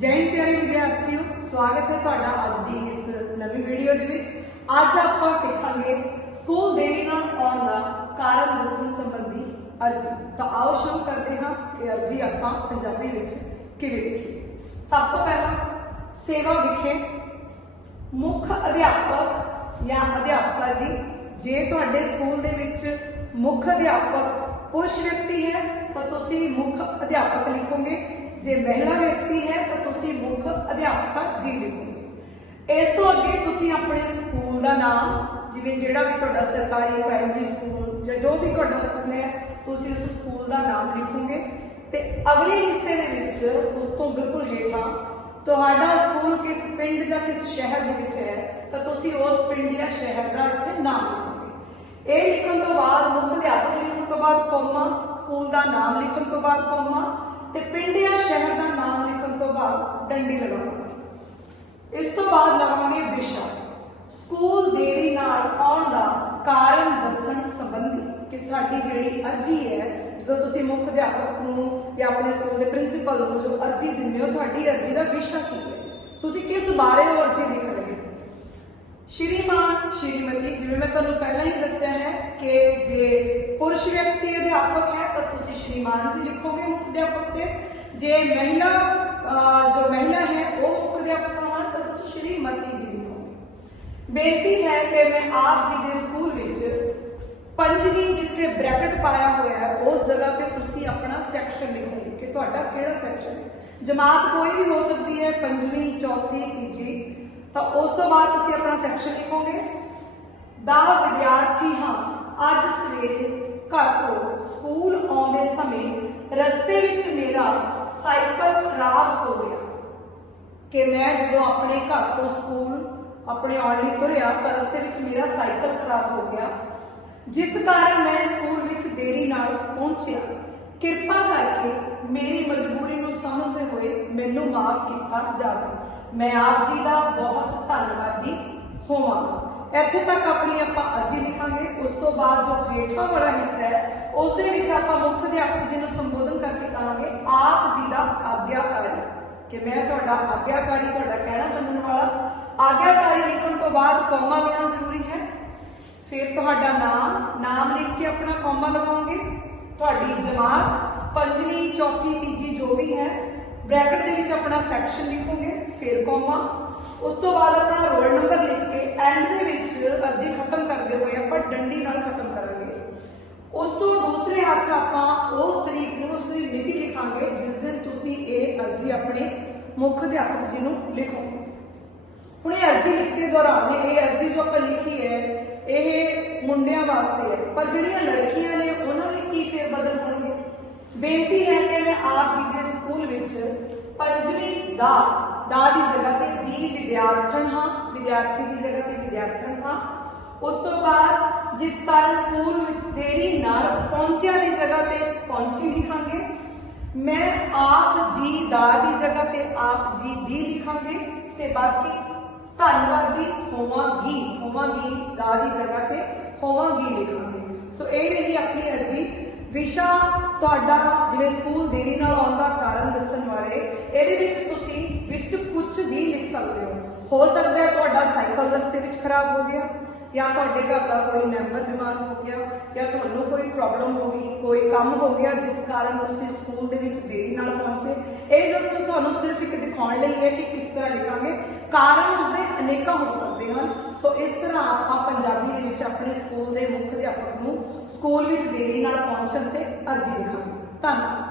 ਜੈ ਹਿੰਦ ਪਿਆਰੇ ਵਿਦਿਆਰਥੀਓ, ਸਵਾਗਤ ਹੈ ਤੁਹਾਡਾ ਅੱਜ ਦੀ ਇਸ ਨਵੀਂ ਵੀਡੀਓ ਦੇ ਵਿੱਚ। ਅੱਜ ਆਪਾਂ ਸਿੱਖਾਂਗੇ ਸਕੂਲ ਦੇਰੀ ਨਾਲ ਆਉਣ ਦਾ ਕਾਰਨ ਦੱਸਣ ਸੰਬੰਧੀ ਅਰਜੀ। ਤਾਂ ਆਓ ਸ਼ੁਰੂ ਕਰਦੇ ਹਾਂ ਕਿ ਅਰਜੀ ਆਪਾਂ ਪੰਜਾਬੀ ਵਿੱਚ ਕਿਵੇਂ ਲਿਖੀਏ। ਸਭ ਤੋਂ ਪਹਿਲਾਂ ਸੇਵਾ ਵਿਖੇ ਮੁੱਖ ਅਧਿਆਪਕ ਜਾਂ ਅਧਿਆਪਕਾ ਜੀ, ਜੇ ਤੁਹਾਡੇ ਸਕੂਲ ਦੇ ਵਿੱਚ ਮੁੱਖ ਅਧਿਆਪਕ ਪੁਰਸ਼ ਵਿਅਕਤੀ ਹੈ, ਤਾਂ ਤੁਸੀਂ ਮੁੱਖ ਅਧਿਆਪਕ ਲਿਖੋਗੇ। ਜੇ ਮਹਿਲਾ ਵਿਅਕਤੀ ਹੈ ਤਾਂ ਤੁਸੀਂ ਮੁੱਖ ਅਧਿਆਪਕਾ ਜੀ ਲਿਖੋਗੇ ਇਸ ਤੋਂ ਅੱਗੇ ਤੁਸੀਂ ਆਪਣੇ ਸਕੂਲ ਦਾ ਨਾਮ, ਜਿਵੇਂ ਜਿਹੜਾ ਵੀ ਤੁਹਾਡਾ ਸਰਕਾਰੀ ਪ੍ਰਾਇਮਰੀ ਸਕੂਲ ਜਾਂ ਜੋ ਵੀ ਤੁਹਾਡਾ ਸਕੂਲ ਹੈ, ਤੁਸੀਂ ਉਸ ਸਕੂਲ ਦਾ ਨਾਮ ਲਿਖੋਗੇ। ਤੇ ਅਗਲੇ ਹਿੱਸੇ ਦੇ ਵਿੱਚ ਉਸ ਤੋਂ ਬਿਲਕੁਲ ਹੇਠਾਂ, ਤੁਹਾਡਾ ਸਕੂਲ ਕਿਸ ਪਿੰਡ ਜਾਂ ਕਿਸ ਸ਼ਹਿਰ ਦੇ ਵਿੱਚ ਹੈ, ਤਾਂ ਤੁਸੀਂ ਉਸ ਪਿੰਡ ਜਾਂ ਸ਼ਹਿਰ ਦਾ ਇੱਥੇ ਨਾਮ ਲਿਖੋਗੇ। ਇਹ ਲਿਖਣ ਤੋਂ ਬਾਅਦ ਮੁੱਖ ਅਧਿਆਪਕ ਲਿਖਣ ਤੋਂ ਬਾਅਦ ਕੋਮਾ, ਸਕੂਲ ਦਾ ਨਾਮ ਲਿਖਣ ਤੋਂ ਬਾਅਦ ਕੋਮਾ ਤੇ ਪਿੰਡ ਜਾਂ ਸ਼ਹਿਰ ਦਾ ਨਾਮ ਲਿਖਣ ਤੋਂ ਬਾਅਦ ਡੰਡੀ ਲਗਾਵਾਂਗੇ ਇਸ ਤੋਂ ਬਾਅਦ ਲਗਾਵਾਂਗੇ ਵਿਸ਼ਾ। ਸਕੂਲ ਦੇਰੀ ਨਾਲ ਆਉਣ ਦਾ ਕਾਰਨ ਦੱਸਣ ਸੰਬੰਧੀ ਕਿ ਤੁਹਾਡੀ ਜਿਹੜੀ ਅਰਜੀ ਹੈ, ਜਦੋਂ ਤੁਸੀਂ ਮੁੱਖ ਅਧਿਆਪਕ ਨੂੰ ਜਾਂ ਆਪਣੇ ਸਕੂਲ ਦੇ ਪ੍ਰਿੰਸੀਪਲ ਨੂੰ ਜੋ ਅਰਜੀ ਦਿੰਦੇ ਹੋ, ਤੁਹਾਡੀ ਅਰਜੀ ਦਾ ਵਿਸ਼ਾ ਕੀ ਹੈ? ਤੁਸੀਂ ਕਿਸ ਬਾਰੇ ਉਹ ਅਰਜੀ ਲਿਖ ਰਹੇ ਹੋ? ਸ਼੍ਰੀਮਾਨ ਸ਼੍ਰੀਮਤੀ ਜਿਵੇਂ ਮੈਂ ਤੁਹਾਨੂੰ ਪਹਿਲਾਂ ਹੀ ਦੱਸਿਆ ਹੈ ਕਿ ਜੇ ਪੁਰਸ਼ ਵਿਅਕਤੀ ਅਧਿਆਪਕ ਹੈ ਤਾਂ ਤੁਸੀਂ ਸ਼੍ਰੀਮਾਨ ਜੀ ਲਿਖੋਗੇ ਮੁੱਖ ਅਧਿਆਪਕ ਤੇ। ਜੇ ਮਹਿਲਾ ਅਹ, ਜੋ ਮਹਿਲਾ ਹੈ ਉਹ ਮੁੱਖ ਅਧਿਆਪਕ ਹਨ ਤਾਂ ਤੁਸੀਂ ਸ਼੍ਰੀਮਤੀ ਜੀ ਲਿਖੋਗੇ। ਬੇਨਤੀ ਹੈ ਕਿ ਮੈਂ ਆਪ ਜੀ ਦੇ ਸਕੂਲ ਵਿੱਚ ਪੰਜਵੀਂ ਜਿੱਥੇ ਬ੍ਰੈਕਟ ਪਾਇਆ ਹੋਇਆ ਹੈ ਉਸ ਜਗ੍ਹਾ ਤੇ ਤੁਸੀਂ ਆਪਣਾ ਸੈਕਸ਼ਨ ਲਿਖੋਗੇ ਕਿ ਤੁਹਾਡਾ ਕਿਹੜਾ ਸੈਕਸ਼ਨ ਹੈ। ਜਮਾਤ ਕੋਈ ਵੀ ਹੋ ਸਕਦੀ ਹੈ ਪੰਜਵੀਂ ਚੌਥੀ ਤੀਜੀ ਤਾਂ ਉਸ ਤੋਂ ਬਾਅਦ ਤੁਸੀਂ ਆਪਣਾ ਸੈਕਸ਼ਨ ਲਿਖੋਗੇ। ਦਾ ਵਿਦਿਆਰਥੀ ਹਾਂ। ਅੱਜ ਸਵੇਰੇ ਘਰ ਤੋਂ ਸਕੂਲ ਆਉਂਦੇ ਸਮੇਂ ਰਸਤੇ ਵਿੱਚ ਮੇਰਾ ਸਾਈਕਲ ਖਰਾਬ ਹੋ ਗਿਆ। ਕਿ ਮੈਂ ਜਦੋਂ ਆਪਣੇ ਘਰ ਤੋਂ ਸਕੂਲ ਆਪਣੇ ਆਉਣ ਲਈ ਤੁਰਿਆ ਤਾਂ ਰਸਤੇ ਵਿੱਚ ਮੇਰਾ ਸਾਈਕਲ ਖਰਾਬ ਹੋ ਗਿਆ। ਜਿਸ ਕਾਰਨ ਮੈਂ ਸਕੂਲ ਵਿੱਚ ਦੇਰੀ ਨਾਲ ਪਹੁੰਚਿਆ। ਕਿਰਪਾ ਕਰਕੇ ਮੇਰੀ ਮਜਬੂਰੀ ਨੂੰ ਸਮਝਦੇ ਹੋਏ ਮੈਨੂੰ ਮਾਫ ਕੀਤਾ ਜਾਵੇ। ਮੈਂ ਆਪ ਜੀ ਦਾ ਬਹੁਤ ਧੰਨਵਾਦੀ ਹੋਵਾਂਗਾ। ਇੱਥੇ ਤੱਕ ਆਪਣੀ ਆਪਾਂ ਅਰਜੀ ਲਿਖਾਂਗੇ, ਉਸ ਤੋਂ ਬਾਅਦ ਜੋ ਹੇਠਾਂ ਵਾਲਾ ਹਿੱਸਾ ਹੈ ਉਸ ਦੇ ਵਿੱਚ ਆਪਾਂ ਮੁੱਖ ਅਧਿਆਪਕ ਜੀ ਨੂੰ ਸੰਬੋਧਨ ਕਰਕੇ ਕਹਾਂਗੇ ਆਪ ਜੀ ਦਾ ਆਗਿਆਕਾਰੀ। ਕਿ ਮੈਂ ਤੁਹਾਡਾ ਆਗਿਆਕਾਰੀ, ਤੁਹਾਡਾ ਕਹਿਣਾ ਮੰਨਣ ਵਾਲਾ, ਆਗਿਆਕਾਰੀ ਲਿਖਣ ਤੋਂ ਬਾਅਦ ਕੌਮਾ ਲਾਉਣਾ ਜ਼ਰੂਰੀ ਹੈ। ਫਿਰ ਤੁਹਾਡਾ ਨਾਮ ਨਾਮ ਲਿਖ ਕੇ ਆਪਣਾ ਕੌਮਾ ਲਗਾਉਂਗੇ। ਤੁਹਾਡੀ ਜਮਾਤ, ਪੰਜਵੀਂ, ਚੌਥੀ, ਤੀਜੀ ਜੋ ਵੀ ਹੈ, ਬ੍ਰੈਕਟ ਦੇ ਵਿੱਚ ਆਪਣਾ ਸੈਕਸ਼ਨ ਲਿਖੋਗੇ। ਫਿਰ ਕੌਮਾ। ਉਸ ਤੋਂ ਬਾਅਦ ਆਪਣਾ ਰੋਲ ਨੰਬਰ ਲਿਖ ਕੇ ਐਂਡ ਦੇ ਵਿੱਚ ਅਰਜੀ ਖਤਮ ਕਰਦੇ ਹੋਏ ਆਪਾਂ ਡੰਡੀ ਨਾਲ ਖਤਮ ਕਰਾਂਗੇ। ਉਸ ਤੋਂ ਦੂਸਰੇ ਹੱਥ ਆਪਾਂ ਉਸ ਤਰੀਕ ਨੂੰ ਉਸ ਦੀ ਮਿਤੀ ਲਿਖਾਂਗੇ, ਜਿਸ ਦਿਨ ਤੁਸੀਂ ਇਹ ਅਰਜੀ ਆਪਣੇ ਮੁੱਖ ਅਧਿਆਪਕ ਜੀ ਨੂੰ ਲਿਖੋਗੇ ਹੁਣ ਇਹ ਅਰਜੀ ਲਿਖਦੇ ਦੌਰਾਨ ਇਹ ਅਰਜੀ ਜੋ ਆਪਾਂ ਲਿਖੀ ਹੈ, ਇਹ ਮੁੰਡਿਆਂ ਵਾਸਤੇ ਹੈ। ਪਰ ਜਿਹੜੀਆਂ ਲੜਕੀਆਂ ਨੇ, ਉਹਨਾਂ ਲਈ ਕੀ ਫੇਰ ਬਦਲ ਹੋਣਗੇ? ਬੇਨਤੀ ਹੈ ਕਿ ਮੈਂ ਆਪ ਜੀ ਦੇ ਸਕੂਲ ਵਿੱਚ ਪੰਜਵੀਂ ਦਾ ਦਾ ਦੀ ਜਗ੍ਹਾ ਤੇ ਦੀ ਵਿਦਿਆਰਥਣ ਹਾਂ, ਵਿਦਿਆਰਥੀ ਦੀ ਜਗ੍ਹਾ ਤੇ ਵਿਦਿਆਰਥਣ ਹਾਂ। ਉਸ ਤੋਂ ਬਾਅਦ ਜਿਸ ਕਾਰਨ ਸਕੂਲ ਵਿੱਚ ਦੇਰੀ ਨਾਲ ਪਹੁੰਚਿਆ ਦੀ ਜਗ੍ਹਾ ਤੇ ਪਹੁੰਚੀ ਲਿਖਾਂਗੇ। ਮੈਂ ਆਪ ਜੀ ਦਾ ਦੀ ਜਗ੍ਹਾ ਤੇ ਆਪ ਜੀ ਦੀ ਲਿਖਾਂਗੇ ਤੇ ਬਾਕੀ ਧੰਨਵਾਦੀ ਹੋਵਾਂਗੀ ਹੋਵਾਂਗੀ ਦਾ ਦੀ ਜਗ੍ਹਾ ਤੇ, ਹੋਵਾਂਗੀ ਲਿਖਾਂਗੇ। ਸੋ ਇਹ ਰਹੀ ਆਪਣੀ ਅਰਜੀ। ਵਿਸ਼ਾ ਤੁਹਾਡਾ ਜਿਵੇਂ ਸਕੂਲ ਦੇਰੀ ਨਾਲ ਆਉਣ ਦਾ ਕਾਰਨ ਦੱਸਣ ਬਾਰੇ ਇਹਦੇ ਵਿੱਚ ਤੁਸੀਂ ਵਿੱਚ ਕੁਝ ਵੀ ਲਿਖ ਸਕਦੇ ਹੋ। ਹੋ ਸਕਦਾ ਹੈ ਤੁਹਾਡਾ ਸਾਈਕਲ ਰਸਤੇ ਵਿੱਚ ਖਰਾਬ ਹੋ ਗਿਆ, ਜਾਂ ਤੁਹਾਡੇ ਘਰ ਦਾ ਕੋਈ ਮੈਂਬਰ ਬਿਮਾਰ ਹੋ ਗਿਆ, ਜਾਂ ਤੁਹਾਨੂੰ ਕੋਈ ਪ੍ਰੋਬਲਮ ਹੋ ਗਈ, ਕੋਈ ਕੰਮ ਹੋ ਗਿਆ, ਜਿਸ ਕਾਰਨ ਤੁਸੀਂ ਸਕੂਲ ਦੇ ਵਿੱਚ ਦੇਰੀ ਨਾਲ ਪਹੁੰਚੇ। ਇਹ ਜਸਟ ਤੁਹਾਨੂੰ ਸਿਰਫ ਇੱਕ ਦਿਖਾਉਣ ਲਈ ਹੈ ਕਿ ਕਿਸ ਤਰ੍ਹਾਂ ਲਿਖਾਂਗੇ। ਕਾਰਨ ਉਸਦੇ ਅਨੇਕਾਂ ਹੋ ਸਕਦੇ ਹਨ। ਸੋ ਇਸ ਤਰ੍ਹਾਂ ਆਪਾਂ ਵਿੱਚ ਆਪਣੇ ਸਕੂਲ ਦੇ ਮੁੱਖ ਅਧਿਆਪਕ ਨੂੰ ਸਕੂਲ ਵਿੱਚ ਦੇਰੀ ਨਾਲ ਪਹੁੰਚਣ ਤੇ ਅਰਜੀ ਲਿਖਾਂਗੇ ਧੰਨਵਾਦ।